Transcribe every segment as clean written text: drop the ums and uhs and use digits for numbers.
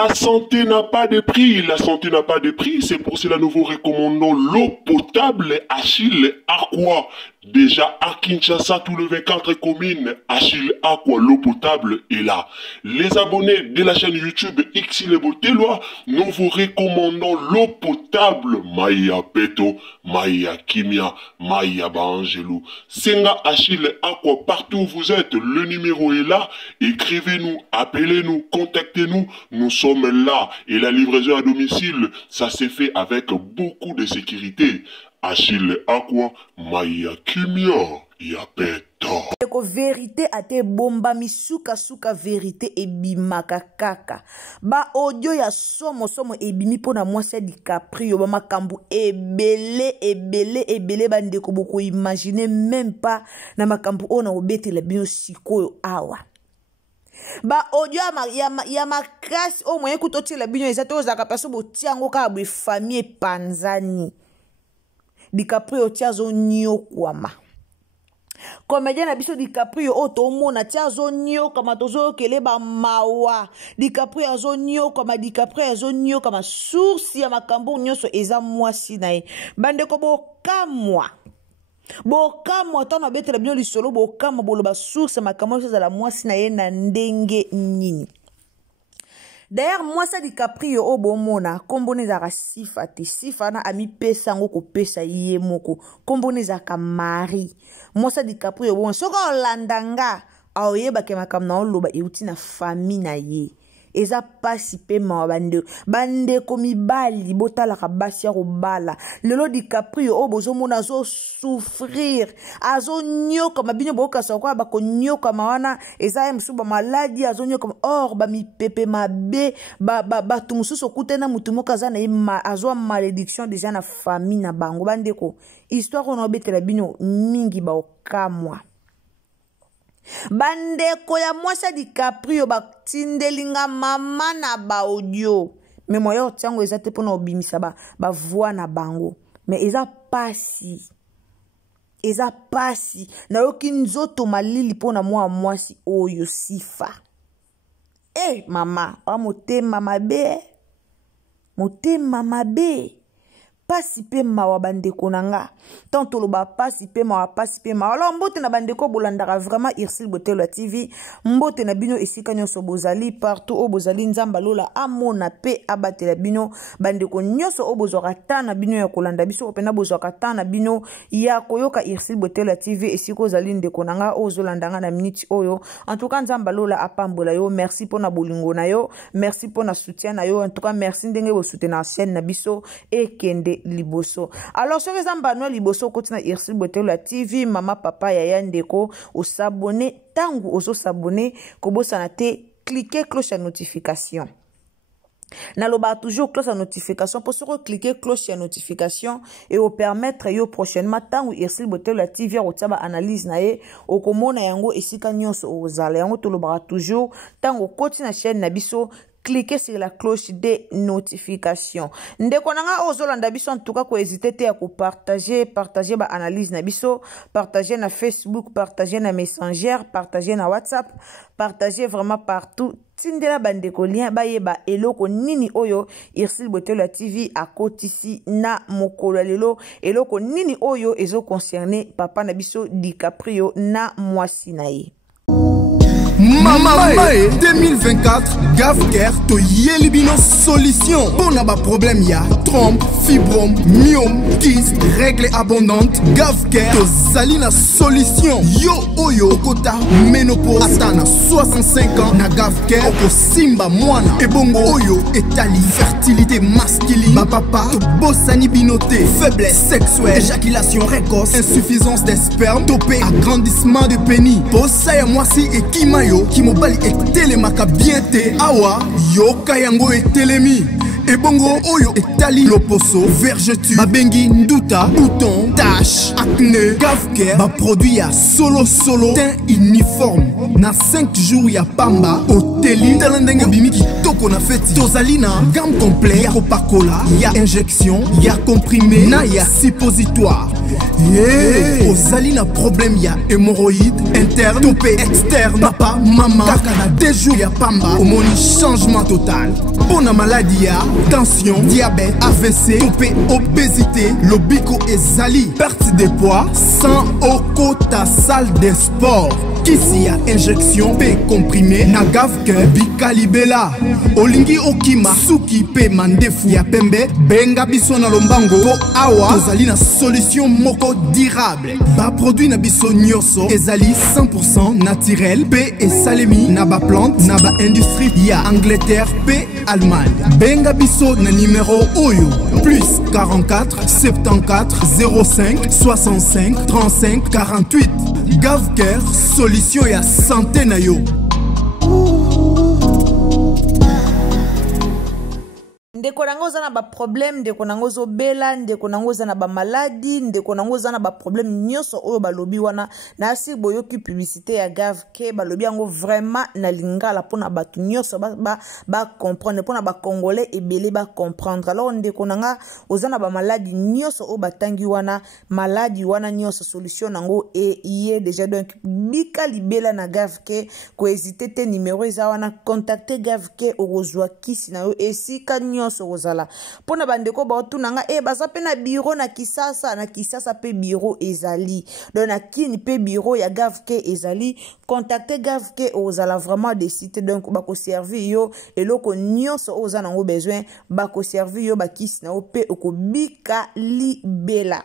La santé n'a pas de prix, la santé n'a pas de prix, c'est pour cela nous vous recommandons l'eau potable Achille Aqua. Déjà à Kinshasa, tous les 24 communes, Achille Aqua, l'eau potable est là. Les abonnés de la chaîne YouTube Xile Botelwa, nous vous recommandons l'eau potable Maya Peto, Maya Kimia, Maya Bangelou. Senga Achille Aqua, partout où vous êtes, le numéro est là. Écrivez-nous, appelez-nous, contactez-nous, nous sommes là. Et la livraison à domicile, ça s'est fait avec beaucoup de sécurité. Achille Aqua, Maya Kimia, Yapeto. Eko vérité ate bomba misuka suka vérité ebimaka kaka. Ba audio ya somo ebimi pona mwasi DiCaprio ba makambu ebele bandeko boko imaginer même pas na makambu ona obetela bino sikoyo awa. Ba audio ya makasi o moyen kutotela bino ezate ozaka paso botiango ka bwe famille panzani. DiCaprio tiazo nyokwama. Comédien na biso DiCaprio otomona tiazo nyokwama tozo keleba mawa. DiCaprio azo nyokwama, DiCaprio azo nyokwama source ya makambo nyoso eza mwasi na ye. Bandeko bokamwa. Bokamwa tana betela bino lisolo bokamwa boloba source ya makambo nyoso za la mwasi na ye na ndenge nini. D'ailleurs, moi, ça DiCaprio au bon mona, kombone zaka sifa te, sifa na ami pesa ngo ko pesa ye moko, kombone zaka mari. Moi, ça DiCaprio bon, soko landanga, aoyeba ke makam na oloba euti na famille na ye. Eza pasi pe ma bande komi bali botala ka basi ya bala lelo DiCaprio o bozo mona zo souffrir azo nyoka mabinyo boka sakwa ba ko nyoka mawana eza msuba maladi azo nyoka or ba mi pepe mabe ba tumususo kutena mutumoka za na azo malédiction déjà na famille na bango bande ko histoire on obetela bino mingi ba okamwa. Bandeko ya mwasa DiCaprio batindelinga mama na ba audio. Mais moyo tiango ezate pona obimisa ba voix na bango. Mais eza pasi. Eza pasi. Na yoki nzoto malili pona mwa mwasi oyo sifa. Mama, motema mabe. Motema mabe. Pasi pe mawa bandeko nanga. Tanto loba pasi pe mawa pasi pe mawa. Alors mbote na bandeko bolandaka vraiment Xile Botelwa TV. Mbote na bino esika nyonso bozali partout o bozali nzamba lola amona pe abatela bino bandeko nyonso o bozwaka ta na bino ya kolanda biso opena bozwaka ta na bino ya koyoka Xile Botelwa TV esika ozali ndeko nanga ozolandanga na minute oyo. En tout cas nzamba lola apambola yo. Merci pona bolingo na yo. Merci pona soutien na yo. En tout cas merci ndenge bo soutenir na chaîne na biso e kende liboso. Alors sur les ambano liboso kotina Xile Botelwa TV mama papa yaya ndeko o s'abonner tangu ozo s'abonner kobosa na te cliquer cloche à notification. Naloba toujours cloche à notification pour se cliquer cloche à notification et au permettre yo prochainement tangu Xile Botelwa TV o taba analyse na ye o komona yango esika nyonso ozala yango toloba toujours tangu kotina chaîne na biso. Cliquez sur la cloche des notifications. Ndeko nanga ozolanda biso en tout cas ko hésiter te à partager ba analyse na biso, partager na Facebook, partager na Messenger, partager na WhatsApp, partager vraiment partout. Tindela bandeko lien bayeba eloko nini oyo Xile Botelwa TV akotisi na mokolo lelo eloko nini oyo ezo concerner papa na biso DiCaprio na mwasi na ye. Mama 2024 Gavker to Yelibino solution. Pour n'a pas problème ya trompe, fibrome, myome, kyste, règle abondante. Gavker to Zalina solution. Yo oyo kota ménopause atana 65 ans na Gavker oko simba mwana. Ebongo oyo etali fertilité masculine. Ma papa to bossani binoté, faiblesse sexuelle, éjaculation précoce, insuffisance des spermes, topé, agrandissement de pénis. Bossa ya mwasi et kimayo. Kimobali etelemaka bien te awa yoka yango etelemi ebongo oyo etali loposo vergeture babengi nduta bouton tache acné Gavker baproduit ya solo teint uniforme na 5 jours ya pamba oteli tala ndenge obimi kitoko na feti tozali na gamme complet ya kopakola ya injection ya comprimé na ya suppositoire ozali na problème ya hémorroïde interne to pe externe papa mama kaka na 2 jours ya pamba omoni changement total pona maladie ya tension diabète AVC to pe obésité lobiko ezali perte de poids sans okota salle de sport kisi ya injection pe comprimé na Gavker bikalibela olingi okima suki pe mandefu ya pembe benga biso na lombango po awa tozali na solution moko durable ba produit na biso nyonso ezali 100% naturel pe esalemi na ba plante na ba industrie ya Angleterre pe Allemagne benga biso na numéro oyo plus 44 74 05 65 35 48 Gavker solution ya santé na yo. Ndeko nango za na ba problème, ndeko nango zo bela, ndeko nango za na ba maladie, ndeko nango za na ba problème nyonso oyo balobi wana na si boyoki publicité ya Gavker balobi yango vraiment na lingala pona batu nyonso ba comprendre pona ba congolais ebele ba comprendre. Alors ndeko nanga ozana ba maladie nyonso oyo batangi wana maladie wana nyonso solution nango e déjà donc bika libela na Gavker ko hésiter te numéro eza wana contacter Gavker orozwa kisi na yo esika nyonso ozala pona bandeko ba otunanga baza pe na bureau na Kisasa pe bureau ezali donc na kini pe bureau ya Gavker ezali contacter Gavker ozala vraiment des sites donc ba ko servir yo eloko nyonso ozana ngo besoin ba ko servir yo ba kisi na pe okobika libela.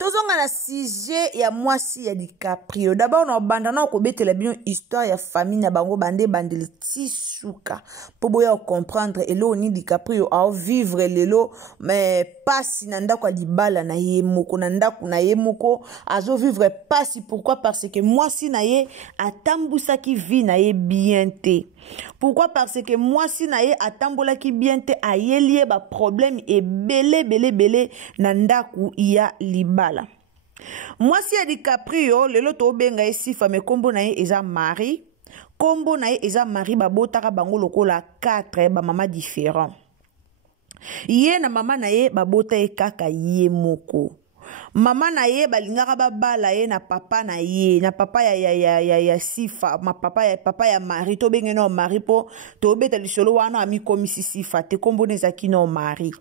Tozonga na sujet ya mwasi ya DiCaprio. D'abord na bandana ko betela bien histoire ya famille na bango bandeli tisuka. Po boya comprendre elo ni DiCaprio a vivre lelo mais pasi na ndako libala na ye moko na ndako na ye moko azo vivre pasi pourquoi parce que mwasi na ye atambusa ki vie na ye bien te. Pourquoi parce que mwasi na ye atambola ki bien te ayelie ba problème e belé na ndako ya libala. Mwasi ya DiCaprio lelo to benga esi fame kombo na ye eza Marie. Kombo na ye eza Marie babotaka bango lokola 4 ba mama différents. Ye na mama na ye babota ye kaka ye moko. Mama na ye balingaka babala ye na papa na ye na papa ya Sifa ma papa ya Marie to benga no Marie po to beta lisolo wana ami komisi Sifa te kombo nezaki no Marie.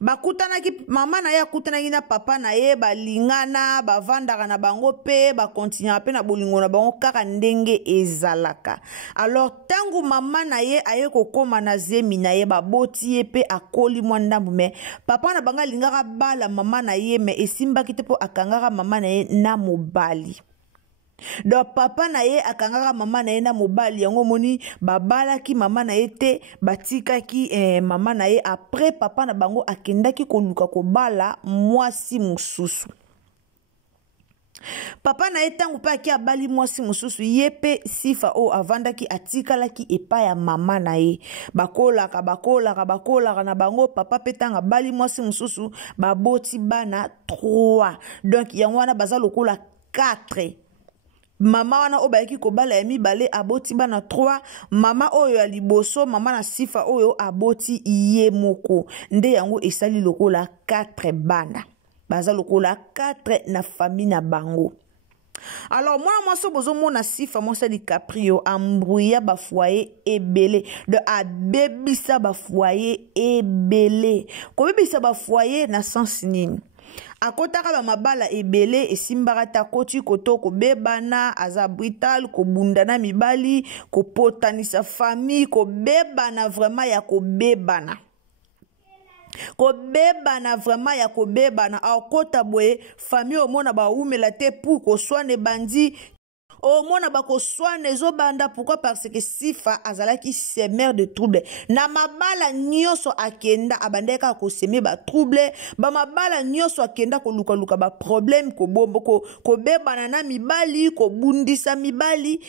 Bakutanaki mama na ye akutanaki na papa na ye balingana bavandaka na bango pe bakontinua pe na bolingo na bango kaka ndenge ezalaka. Alors tangu mama na ye aye kokoma na zemi na ye baboti ye pe akoli mwa ndambu me papa na banga lingaka bala mama na ye me esimbaki te po akangaka mama na ye na mobali. Donc papa na ye akangaka mama na ye na mobali yango moni babala ki mama na ye te batika ki mama na ye après papa na bango akendaki koluka kobala mwasi mususu. Papa na ye tangu pa ki abali mwasi mususu ye pe Sifa o avandaki atikalaki epa ya mama na ye bakolaka na bango papa pe tanga bali mwasi mususu baboti bana 3 donc yango wana baza lokola 4. Mama wana obayaki kobala ya mibale aboti bana 3 mama oyo ya liboso mama na Sifa oyo aboti ye moko nde yango esali lokola 4 bana baza lokola 4 na famille na bango. Alors moi so bozo mona Sifa mwasi DiCaprio ambrouilla ba foyer ebele de abebisa ba foyer ebele ko bebisa ba foyer na sens nini. Akotaka ba mabala ebele esimbaka ta koti koto ko bebana aza brutal ko bundana mibali ko potanisa famille ko bebana vraiment ya ko bebana. Ko bebana vraiment ya ko bebana akota boye famille omona ba umela te pour ko soane bandi au mona bako soane zo banda pourquoi parce que Sifa azalaki semer de trouble na mabala nyoso akenda abandeka ko semer ba trouble ba mabala nyoso akenda ko luka ba problème ko bombo ko bebana na mibali ko bundisa mibali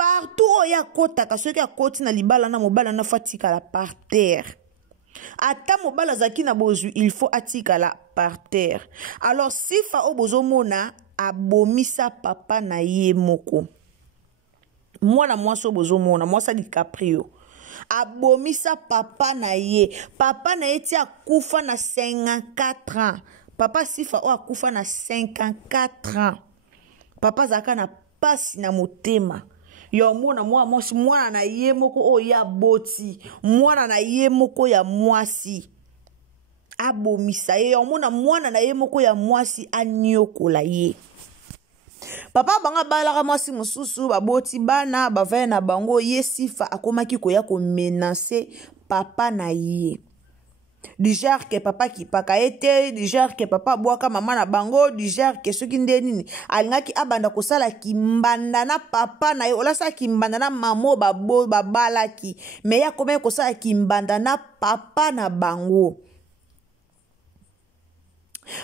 partout oya kotaka soki akoti na libala na mobala na fatika par terre. Ata mobala zaki na bozwi il faut atikala par terre. Alors sifa o bozomona abomisa papa na ye moko. Mwana mwasi o bozomona mwasa DiCaprio abomisa papa na ye. Papa na ye ti akufa na 54 ans. Papa sifa o akufa na 54 ans. Papa zaka na pasi na motema. Yo mwana mwasi mwana na ye moko o ya boti. Mwana na ye moko ya mwasi abomisa ye. Yo mwana na ye moko ya mwasi anyokola ye. Papa banga balaka mwasi mususu baboti bana bavaye na bango ye sifa akomaki koya ko menacer papa na ye. Du genre que papa ki paka ete, du genre que papa boaka mama na bango, du genre que soki nde nini alingaki abanda kosala kimbanda na papa na ye, olasa kimbanda na mamo babalaki, me ya komeki kosala kimbanda na papa na bango.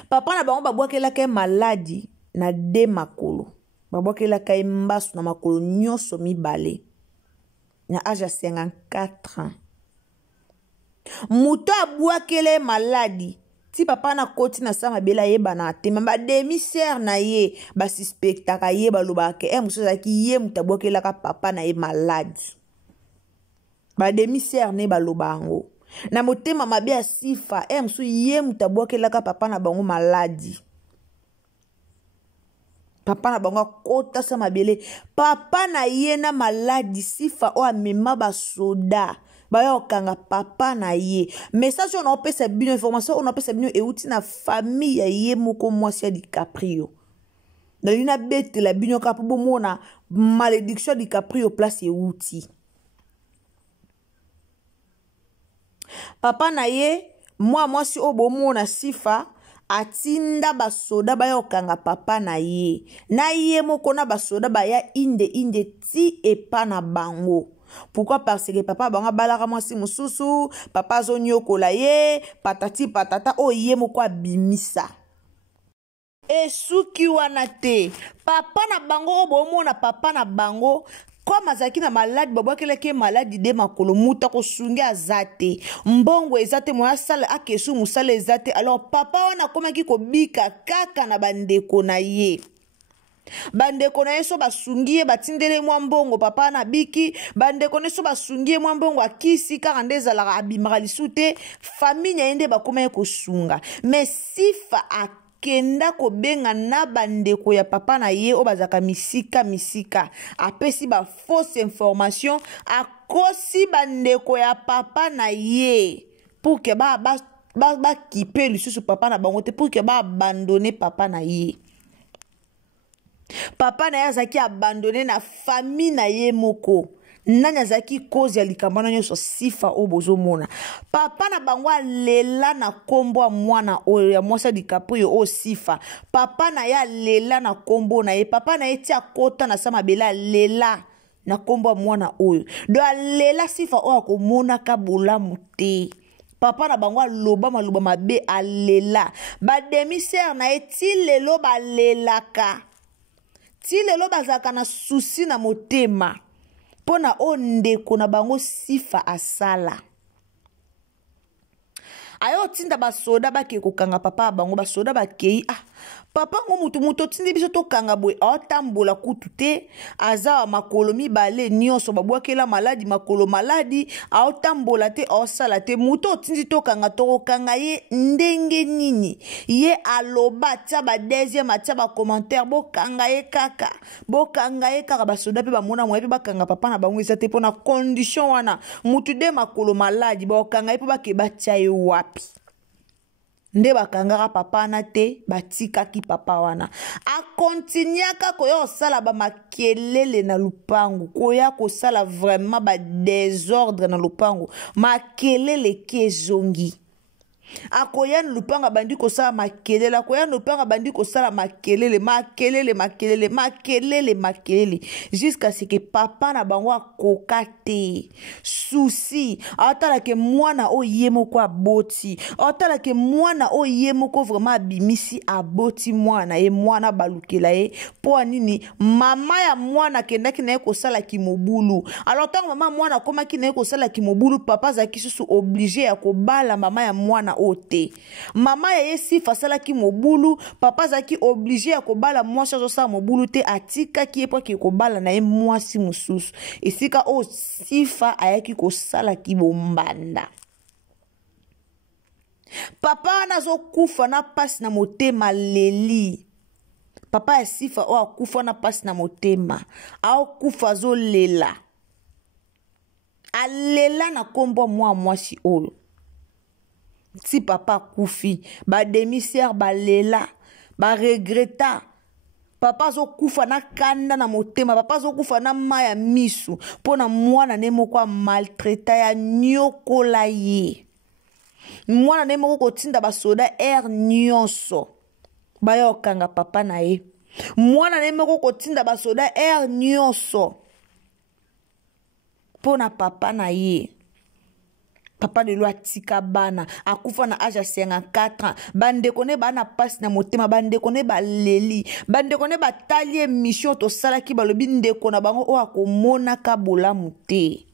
Papa na bango babwakelaka maladi na de makolo. Babwakelaka mbasu na makolo nyonso mibale. Na âge ya 54 ans. Muto abwakele maladi. Ti papa na koti na sama bela ye bana te. Mamba demi-sœur na ye. Ba suspectaka ye balobake. Muso zaki ye mutabwakelaka papa na ye maladi. Ba demi-sœur ne balobango. Na motema mabe ya sifa. Muso ye mutabwakelaka papa na bango maladi. Papa na bango kota sa mabele. Papa na ye na maladi sifa o amema ba soda. Baya okanga papa na ye. Message on a pesa bino information on a pesa bino euti na famille ya ye moko mwasi ya DiCaprio. Na lina bete la bino kapo bomona malédiction DiCaprio place euti. Papa na ye mwasi o bomona sifa atinda basoda baya okanga papa na ye. Na ye moko na basoda baya inde ti epa na bango. Pourquoi? Parce que papa banga balaka mwasi mususu, papa zonyokola ye, patati patata o ye moko abimisa. Esuki wana te. Papa na bango o bomona papa na bango comme azaki na maladi babwakeleke maladi de makolo muta ko sungi azate mbongo ezate moya sala akesu musala ezate. Alors papa wana komaki ko bika kaka na bandeko na ye. Bandeko na ye so basungie batindele mwa mbongo papa na biki. Bandeko na ye so basungie mwa mbongo akisi kaka nde ezalaka abimaka lisu te. Famille yende bakomaki kosunga. Mais sifa kenda ko benga na bandeko ya papa na ye o bazaka misika apesi ba fausse information akosi bandeko ya papa na ye pour que ba kipe lisusu papa na bango te, pour que ba abandonner papa na ye. Papa na ye azaki abandonné na famille na ye moko. Nani azaki cause ya likambana nyonso sifa o bozomona. Papa na bango lela na kombo mwana oyo ya mwasi DiCaprio o sifa. Papa na ya lela na kombo na ye. Papa na ye tia kota na sama bela lela na kombo mwana oyo. Do lela sifa o akomona ka bolamu te. Papa na bango aloba maluba mabe alela. Ba demi-sœur na ye ti lelo ba lelaka. Ti lelo bazaka na souci na motema. Pona ondeko na bango sifa asala. Ayo tinda basoda bake kokanga papa bango basoda bakei papa ngo mutu tindi biso to kanga boy atambola kutu te aza makolo mibale nyonso babwakela maladi makolo maladi atambola te osala te mutu tindi to kanga ye ndenge nini ye aloba tia ba deuxième atia ba commentaire bo kanga ye kaka basoda pe bamona mwa pe bakanga papa na bango ezate pona condition wana mutu de makolo maladi bo kanga ye pe bakeba tia ye wapi. Nde bakangaka papa na te batikaki papa wana akontinyaka koya osala ba makelele na lupangu koya kosala vraiment ba désordre na lupangu makelele kezongi akoyana lupanga bandi kosala makelele akoyana lupanga bandi kosala makelele jusqu'à ce que papa na bango akoka te souci atalake mwana o ye moko aboti atalake mwana o ye moko vraiment abimisi aboti mwana ye mwana balukela ye po nini mama ya mwana kendaki na ye kosala kimobulu alors tant mama mwana komaki na ye kosala kimobulu papa zaki susu obligé ya kobala mama ya mwana ote mama ya yesi fasala ki mobulu papa zaki obligé ya kobala mwasi azosala mobulu te atika ki epo ki kobala na ye mwasi mususu esika o sifa ayaki kosala ki bombanda papa nazo kufa na pasi na motema leli papa ya sifa o akufa na pasi na motema ao kufa zo lela alela na kombo mwa mwasi oyo si papa kufi ba demi-sœur ba lela ba regreta papa zo kufa na kanda na motema papa zo kufa na maya misu pona mwana ne moko maltraita ya nyokola ye mwana ne moko kotinda ba soda nyonso bayo kanga papa na ye mwana ne moko kotinda ba soda nyonso pona papa na ye papa de loi tika bana akufa na âge 54 ans bande kone bana passe na motema bande kone ba leli bande kone ba talie mission to sala ki balobi ndeko na bango o akomona ka bolamu te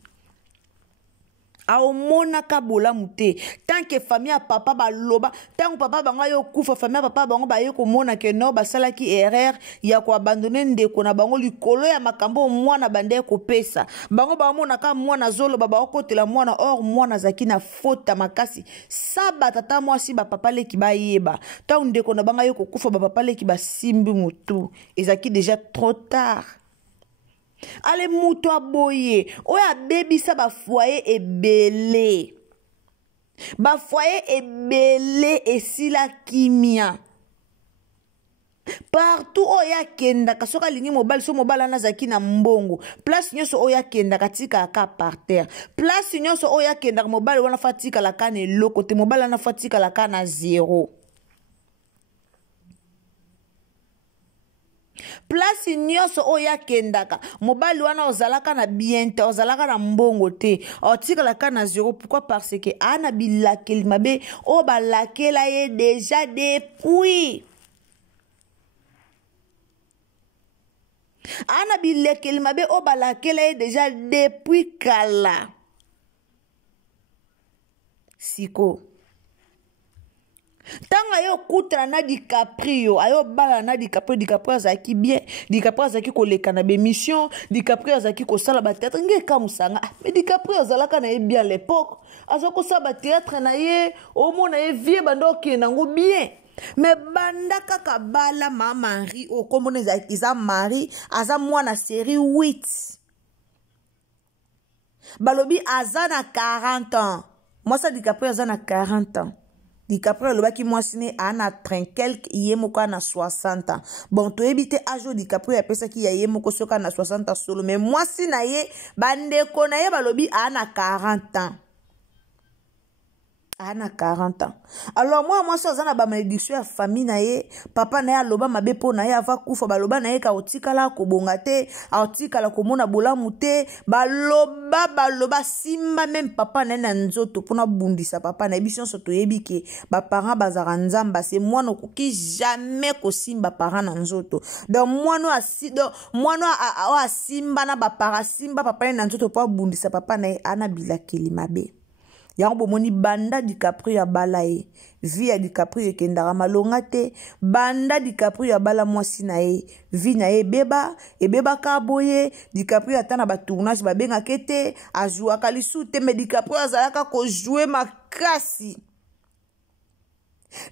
aomona ka bolamu te tant que famille papa baloba tant papa bango yo kufa famille papa bango ba ye komona ke no basala ki erreur ya ko abandonner ndeko na bango likolo ya makambo mwana bande ko pesa bango ba mona ka mwana zolo baba okotela mwana or mwana zaki na faute makasi saba tata mwasi ba papa leki ba yeba tant ndeko na bango yo kufa ba papa leki ba simbi mutu ezaki déjà trop tard. Ale muto aboye oya bebisa ba foyer ebele esila kimia partout oya kenda kasoka lingi mobile so mobile na zaki na mbongo place nyoso oya kenda katika ka par terre place nyoso oya kenda mobile wana fatika la kana loko te mobile na fatika la kana zéro. Place nyoso oya kendaka mobali wana ozalaka na bien te ozalaka na mbongo te otika la kana zéro pourquoi parce que ana bilakeli mabe o balakela ye déjà depuis ana bilakeli mabe o balakela ye déjà depuis kala siko tanga yo kutra na DiCaprio ayo bala na DiCaprio azaki bien DiCaprio azaki koleka na be mission DiCaprio azaki ko sala ba théâtre nge kamusanga mais DiCaprio azalaka na ye bien à l'époque azako sala ba théâtre na ye o mona ye vie bando ke nango bien mais banda kaka bala ma Marie o komona ezaki za Marie aza mwana série 8 balobi azana 40 ans moi ça DiCaprio azana 40 ans DiCaprio lobaki mwasi ne ana 30 quelque yemoko na 60 ans bon to ebite ajo DiCaprio ya pesa ki ya yemoko soka na 60 ans solo mais mwasi na ye bandeko na ye balobi ana 40 ans ana 40 ans alors moi ça zana ba malédiction ya famille na ye papa na ye aloba mabe po na ye ava kufa baloba na ye ka otikala ko bonga te otikala ko mona bolamu te baloba simba même papa na na nzoto pona bundisa papa na biso soto yebike ba parents bazara nzamba c'est moi no ki jamais ko simba parents na nzoto donc moi no asimba na ba parents simba papa na nzoto po bundisa papa na ye ana bilakeli mabe yango bomoni banda DiCaprio ya bala ye vie ya DiCaprio kendara malonga te banda DiCaprio ya bala mwasi na ye vie na ye ebeba ka boye DiCaprio atana ba tournage ba benga kete azua kalisu te mais DiCaprio azalaka ko jouer makasi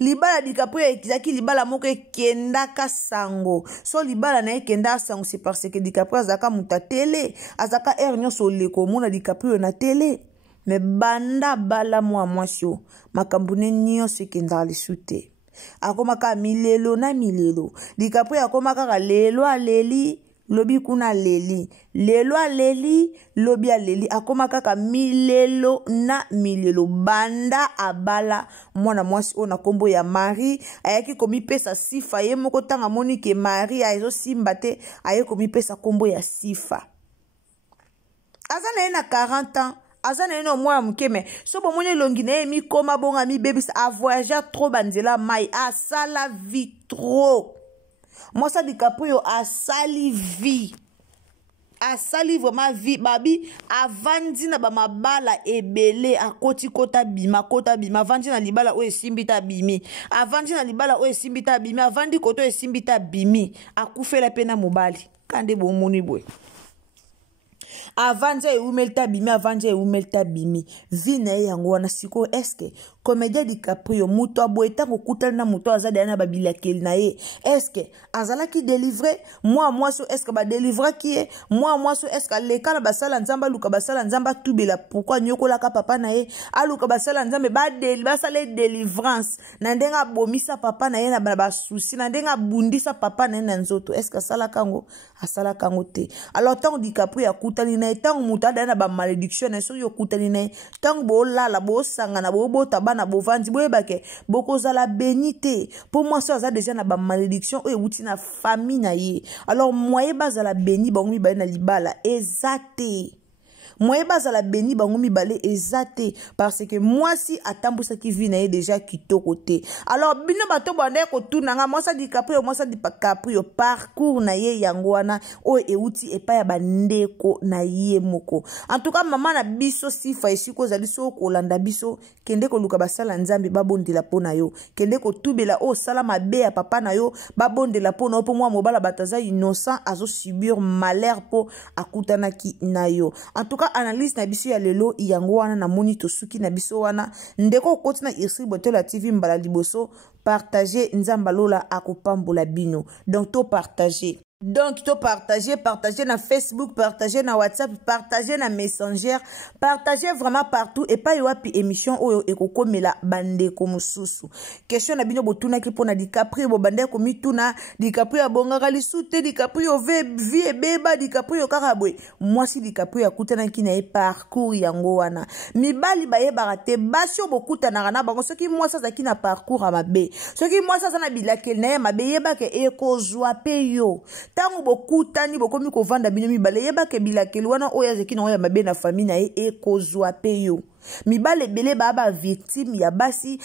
libala DiCaprio ekizaki libala moko ekendaka sango so libala na ekenda sango c'est parce que DiCaprio azaka muta tele azaka nyonso leko mona DiCaprio na tele mais banda bala mwasio makambune nyonso ekendaka lisu akomaka milelo na milelo DiCaprio akomaka lelo aleli lobi kuna leli lelo aleli lobi aleli akoma kaka milelo na milelo banda abala mwana mwasi ona kombo ya Marie ayaki komipesa sifa ye moko tanga moni ke Marie azo simba te aye komipesa kombo ya sifa azana na 40 ans azana eno mwa mkeme so bomoni longi na mi koma bonga mi bebisa a voyager trop banzela mai a sala vie trop Mosa DiCaprio a sali vie vraiment vie babi avandi na ba mabala ebele akoti kota bima avandi na libala o esimbita bimi avandi na libala o esimbita bimi avandi koto esimbita bimi akufela pena mobali kande bomoni boy avanja eumelta bimi vina yango wana siko eske comédien DiCaprio muto aboeta kokutana na muto azada na babila kel na ye eske azala ki délivrer moi so eske ba délivrer ki moi so eske leka na basala nzamba luka basala nzamba tubela pourquoi nyokola ka papa na ye aluka basala nzambe basala délivrance na ndenga bomisa papa na ye na ba souci na ndenga bundisa papa na ye na nzoto eske asala kango te alors tant DiCaprio akutani na tant mutada na ba malédiction na so yo kutani na tant bo lala bo sangana bo bota bana bo vandi bo ebake bokoza la bénité pour moi ça za déjà na ba malédiction o euti na famille na ye alors moye baza la béni bango mi ba na libala ezate moi bazala béni bango mibale ezate parce que moi si atambusa ki vi na ye déjà kitoko te alors bino bato bande ko tunanga Mosa DiCaprio parcours na ye yango wana o euti epa ya bandeko na ye moko en tout cas maman na biso sifa esiko zali so kolanda biso kende ko luka basala nzambe babondela pona yo kende ko tubela o sala mabe ya papa na yo babondela pona po moi mobala bataza innocent azo subir malheur po akutana ki na yo en tout cas analyse na biso ya lelo yango wana na moni tosuki na biso wana ndeko koti na Irsi Botola TV mbala liboso partager nzamba lola akopambola bino donc to partager partager na Facebook, partager na WhatsApp, partager na Messenger, partager vraiment partout et pas yoapi émission oyo ekokomela bande ko mususu. Question na bino botuna ki pona DiCaprio bo bande ko mituna DiCaprio bongaka lisute DiCaprio vie ebeba DiCaprio karabwe. Moi si DiCaprio akutana ki na parcours yango wana. Mibali baye barate basio bokutana na bango soki moi ça ki na parcours amabe. Soki moi ça na bilakel na mabe yeba ke ekozwa pe yo. Tango bokutani bokomi ko vanda bino mibale yeba ke bilakeli wana oya zeki na oya mabe na famille na ye ekozwa pe yo mibale bele baba victime ya basi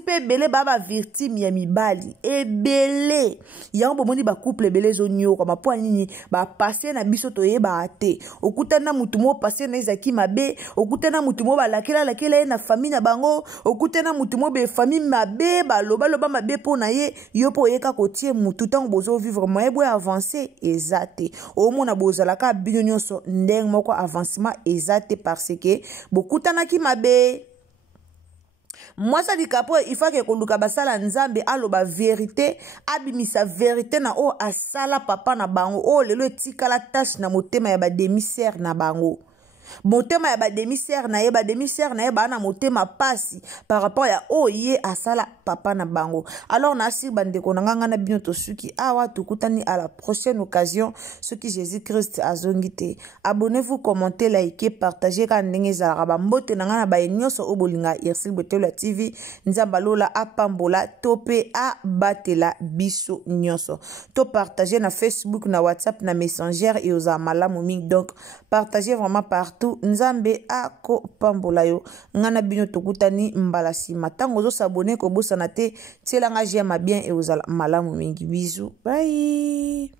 pe bele baba victime ya mibali ebele yango bomoni ba couple bele zo nyo kwa mapo nini ba passer na biso to yeba ate okutana mutu mo passer na ezaki mabe okutana mutu mo balakela na famille na bango okutana mutu mo be famille mabe ba loba mabe po na ye yo po yeka kotie mutu tango bozo vivre moye boy avancer ezate o mona bozala ka bino nyonso ndeng moko avancement ezate parce que bokutana ki mabe Mosa DiCaprio il faut que koluka basala nzambe aloba vérité abimisa vérité na o asala papa na bango o lelo etikala tâche na motema ya ba demi-sœur na bango motema ya ba demi-sœur na ye bana motema pasi par rapport ya oye asala papa na bango alors na si bande ko nganga na bino to suki awa tukutani à la prochaine occasion ce qui Jésus-Christ azongite abonnez-vous commentez likez partagez ka ndenge za ba mbote nanga na ba nyoso obolinga Irsi Botola TV nzamba lola apambola tope a batela biso nyoso to partager na Facebook na WhatsApp na Messenger et aux malamu mingi donc partagez vraiment partout nzambe ako pambola yo ngana bino tokutani mbala sima tango zo s'abonner ko bosana te tielanga j'aime bien et ozala malamu mingi bisous bye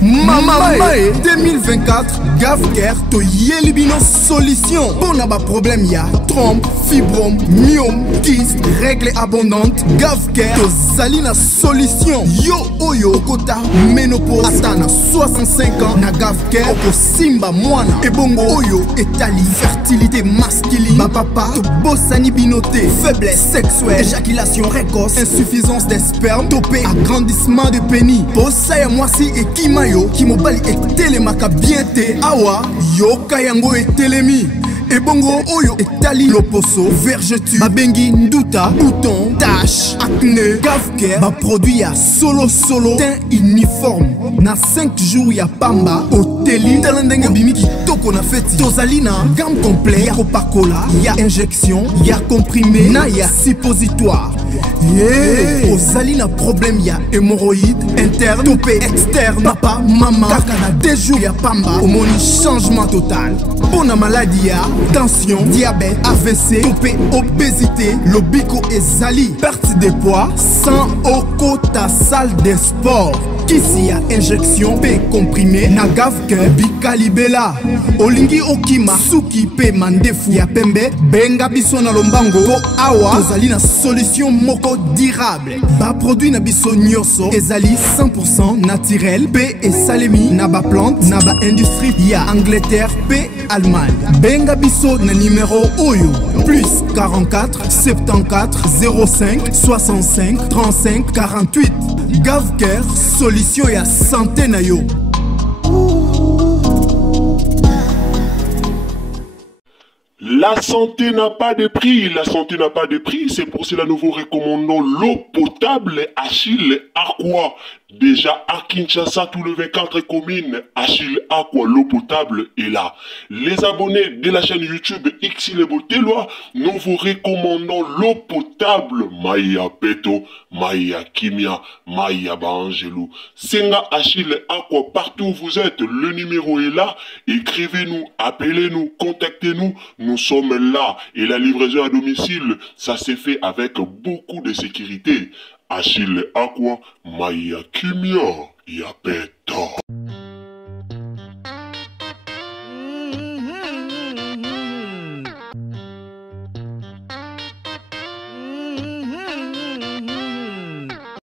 Mamae 2024 Gafker to Yelibino solution pour naba problème ya trompe, fibrome, myome, kyste, règle abondante Gafker to Zalina solution yo oyo kota ménopause atana 65 ans na Gafker oko simba mwana ebongo oyo etali fertilité masculine ba papa to bosani binoté faiblesse sexuelle éjaculation précoce insuffisance des spermes topé agrandissement de pénis bossa ya mwasi ekima yo ki mobali etelemaka bien te awa yoka yango etelemi ebongo oyo etali loposo vergeture babengi nduta bouton tache acné Gavker baproduit ya solo teint uniforme na 5 jours ya pamba oteli tala ndenge bimi kitoko na feti tozali na gamme complet ya kopakola ya injection ya comprimé na ya suppositoire ozali na problème ya hémorroïde interne to pe externe papa mama kaka na 2 jours ya pamba omoni changement total pona maladie ya tension diabète AVC to pe obésité lobiko ezali perte de poids sans okota salle de sport kisi ya injection pe comprimé na Gavker bikalibela olingi okima suki pe mandefu ya pembe benga biso na lombango po awa tozali na solution moko durable ba produit na biso nyonso ezali 100% naturel pe esalemi na ba plante na ba industrie ya Angleterre pe Allemagne benga biso na numéro oyo plus 44 74 05 65 35 48 Gavker solution ya santé na yo. La santé n'a pas de prix, la santé n'a pas de prix, c'est pour cela nous vous recommandons l'eau potable Achille Aqua. Déjà à Kinshasa, tout le 24 communes, Achille Aqua, l'eau potable est là. Les abonnés de la chaîne YouTube Xile Boteloa, nous vous recommandons l'eau potable Maya Peto, Maya Kimia, Maya Bangelou. Senga Achille Aqua, partout où vous êtes, le numéro est là. Écrivez-nous, appelez-nous, contactez-nous. Nous sommes là et la livraison à domicile, ça s'est fait avec beaucoup de sécurité. Achille Aqua, Maya Kimia, Yapeto.